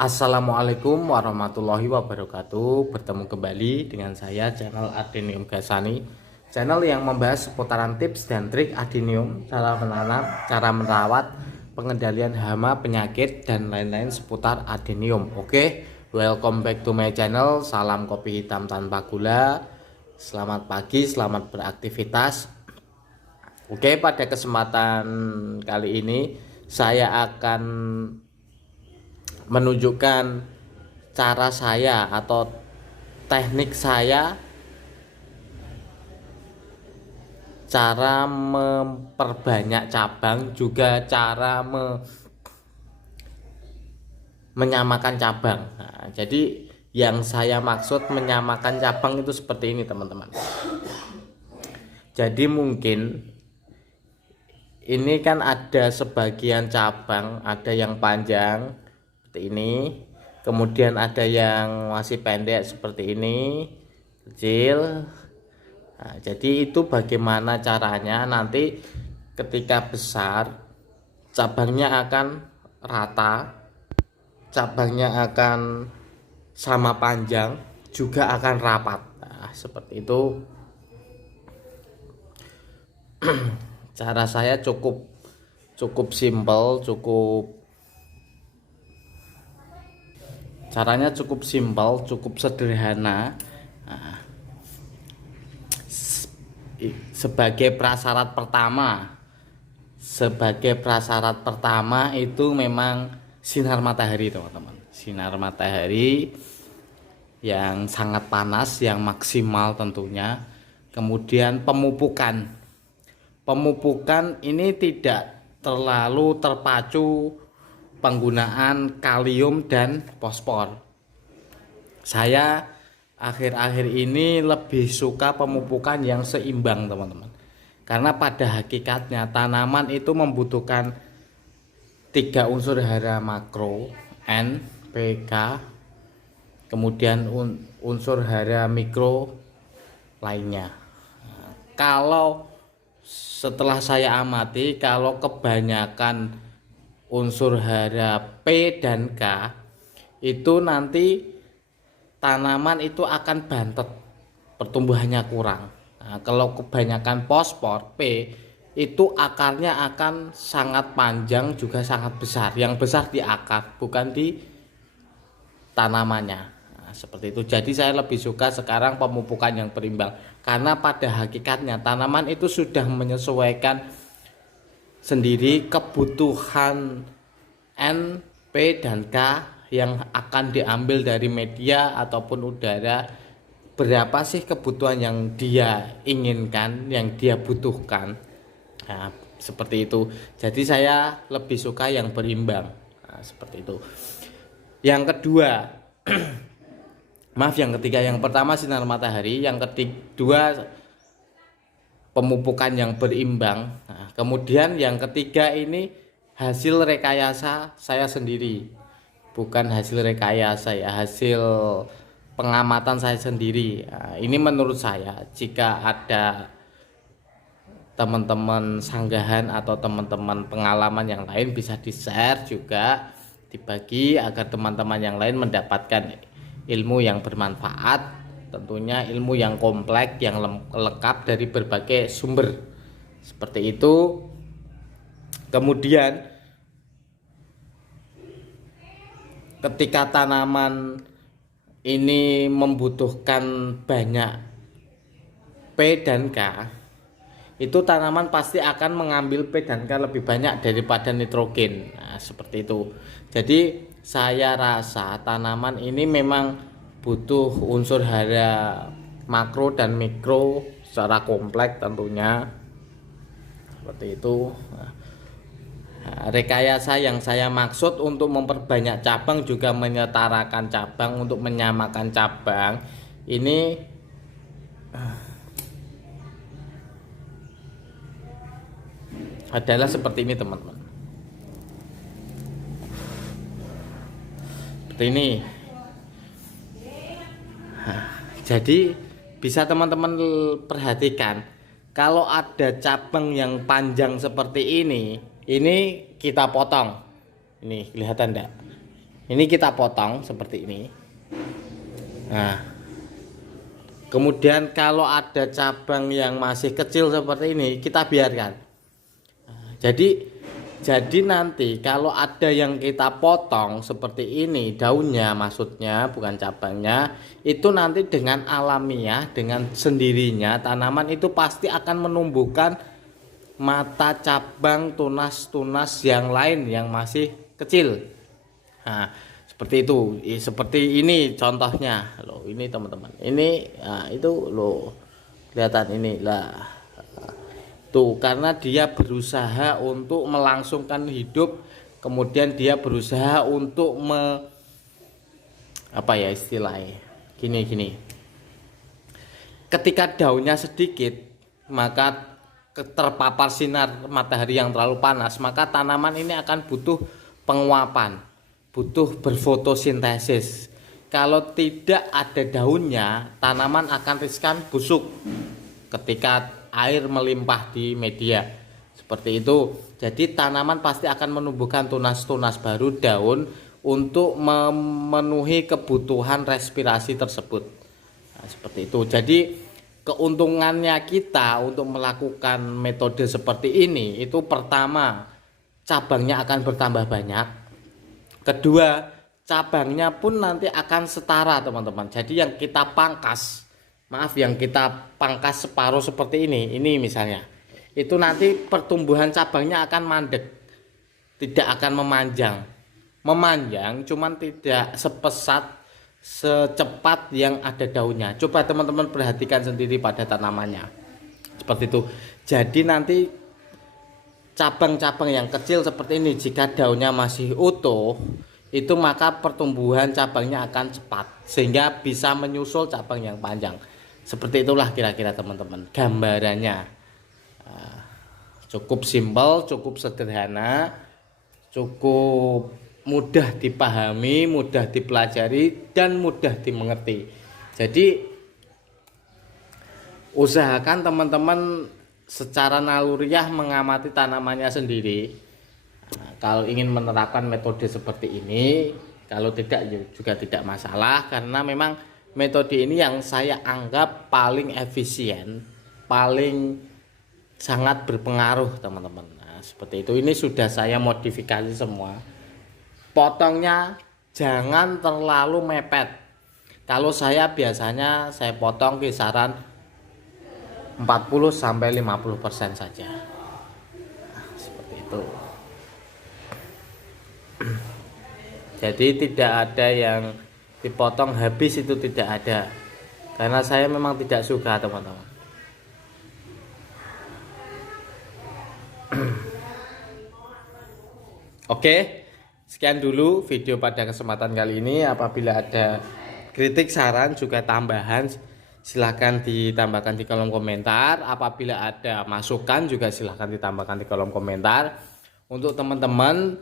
Assalamualaikum warahmatullahi wabarakatuh. Bertemu kembali dengan saya, channel Adenium Gasani, channel yang membahas seputaran tips dan trik adenium, cara menanam, cara merawat, pengendalian hama, penyakit, dan lain-lain seputar adenium. Oke, welcome back to my channel. Salam kopi hitam tanpa gula. Selamat pagi, selamat beraktivitas. Oke, pada kesempatan kali ini saya akan menunjukkan cara saya atau teknik saya cara memperbanyak cabang, juga cara menyamakan cabang. Nah, jadi yang saya maksud menyamakan cabang itu seperti ini, teman-teman. Jadi mungkin ini kan ada sebagian cabang, ada yang panjang seperti ini, kemudian ada yang masih pendek seperti ini, kecil. Nah, jadi itu bagaimana caranya nanti ketika besar cabangnya akan rata, cabangnya akan sama panjang, juga akan rapat. Nah, seperti itu. Cara saya cukup simpel, caranya cukup simpel, cukup sederhana. Nah, sebagai prasyarat pertama itu memang sinar matahari, teman-teman. Sinar matahari yang sangat panas, yang maksimal tentunya. Kemudian pemupukan ini tidak terlalu terpacu penggunaan kalium dan fosfor. Saya akhir-akhir ini lebih suka pemupukan yang seimbang, teman-teman. Karena pada hakikatnya tanaman itu membutuhkan 3 unsur hara makro, N, P, K, kemudian unsur hara mikro lainnya. Nah, kalau setelah saya amati, kalau kebanyakan unsur hara P dan K itu nanti tanaman itu akan bantet, pertumbuhannya kurang. Nah, kalau kebanyakan fosfor P itu akarnya akan sangat panjang, juga sangat besar. Yang besar di akar, bukan di tanamannya. Nah, seperti itu. Jadi saya lebih suka sekarang pemupukan yang berimbang, karena pada hakikatnya tanaman itu sudah menyesuaikan sendiri kebutuhan N, P, dan K yang akan diambil dari media ataupun udara. Berapa sih kebutuhan yang dia inginkan, yang dia butuhkan. Nah, seperti itu. Jadi saya lebih suka yang berimbang. Nah, seperti itu. Yang kedua, maaf, yang ketiga. Yang pertama sinar matahari, yang kedua pemupukan yang berimbang. Nah, kemudian yang ketiga ini hasil rekayasa saya sendiri, bukan hasil rekayasa ya, hasil pengamatan saya sendiri. Nah, ini menurut saya, jika ada teman-teman sanggahan atau teman-teman pengalaman yang lain bisa di-share juga, dibagi agar teman-teman yang lain mendapatkan ilmu yang bermanfaat, tentunya ilmu yang kompleks, yang lengkap dari berbagai sumber. Seperti itu. Kemudian ketika tanaman ini membutuhkan banyak P dan K, itu tanaman pasti akan mengambil P dan K lebih banyak daripada nitrogen. Nah, seperti itu. Jadi saya rasa tanaman ini memang butuh unsur hara makro dan mikro secara kompleks tentunya. Seperti itu. Nah, rekayasa yang saya maksud untuk memperbanyak cabang, juga menyetarakan cabang, untuk menyamakan cabang ini adalah seperti ini, teman-teman. Seperti ini. Nah, jadi bisa teman-teman perhatikan, kalau ada cabang yang panjang seperti ini kita potong. Ini kelihatan enggak? Ini kita potong seperti ini. Nah, kemudian kalau ada cabang yang masih kecil seperti ini, kita biarkan. Nah, jadi nanti kalau ada yang kita potong seperti ini, daunnya maksudnya bukan cabangnya, itu nanti dengan alamiah, dengan sendirinya tanaman itu pasti akan menumbuhkan mata cabang tunas-tunas yang lain yang masih kecil. Nah, seperti itu. Seperti ini contohnya. Loh, ini teman-teman. Ini nah, itu loh. Kelihatan ini lah. Tuh, karena dia berusaha untuk melangsungkan hidup, kemudian dia berusaha untuk apa ya istilahnya? Gini. Ketika daunnya sedikit, maka terpapar sinar matahari yang terlalu panas, maka tanaman ini akan butuh penguapan, butuh berfotosintesis. Kalau tidak ada daunnya, tanaman akan riskan busuk ketika air melimpah di media. Seperti itu. Jadi tanaman pasti akan menumbuhkan tunas-tunas baru daun untuk memenuhi kebutuhan respirasi tersebut. Nah, seperti itu. Jadi keuntungannya kita untuk melakukan metode seperti ini itu pertama, cabangnya akan bertambah banyak. Kedua, cabangnya pun nanti akan setara teman-teman. Jadi yang kita pangkas, yang kita pangkas separuh seperti ini misalnya, itu nanti pertumbuhan cabangnya akan mandek, tidak akan memanjang, cuman tidak secepat yang ada daunnya. Coba teman-teman perhatikan sendiri pada tanamannya seperti itu. Jadi nanti cabang-cabang yang kecil seperti ini, jika daunnya masih utuh, itu maka pertumbuhan cabangnya akan cepat sehingga bisa menyusul cabang yang panjang. Seperti itulah kira-kira teman-teman gambarannya. Cukup simpel, cukup sederhana, cukup mudah dipahami, mudah dipelajari, dan mudah dimengerti. Jadi usahakan teman-teman secara naluriah mengamati tanamannya sendiri. Nah, kalau ingin menerapkan metode seperti ini, kalau tidak juga tidak masalah, karena memang metode ini yang saya anggap paling efisien, paling sangat berpengaruh teman-teman. Nah, seperti itu. Ini sudah saya modifikasi semua. Potongnya jangan terlalu mepet. Kalau saya biasanya saya potong kisaran 40-50% saja. Nah, seperti itu. Jadi tidak ada yang dipotong habis, itu tidak ada. Karena saya memang tidak suka teman-teman. Oke, sekian dulu video pada kesempatan kali ini. Apabila ada kritik, saran, juga tambahan, silahkan ditambahkan di kolom komentar. Apabila ada masukan juga silahkan ditambahkan di kolom komentar. Untuk teman-teman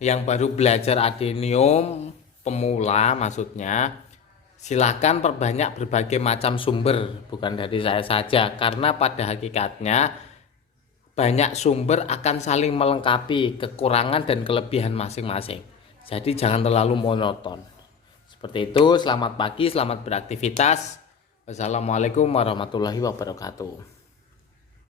yang baru belajar adenium, pemula maksudnya, silahkan perbanyak berbagai macam sumber, bukan dari saya saja, karena pada hakikatnya banyak sumber akan saling melengkapi kekurangan dan kelebihan masing-masing. Jadi jangan terlalu monoton. Seperti itu. Selamat pagi, selamat beraktivitas. Wassalamualaikum warahmatullahi wabarakatuh.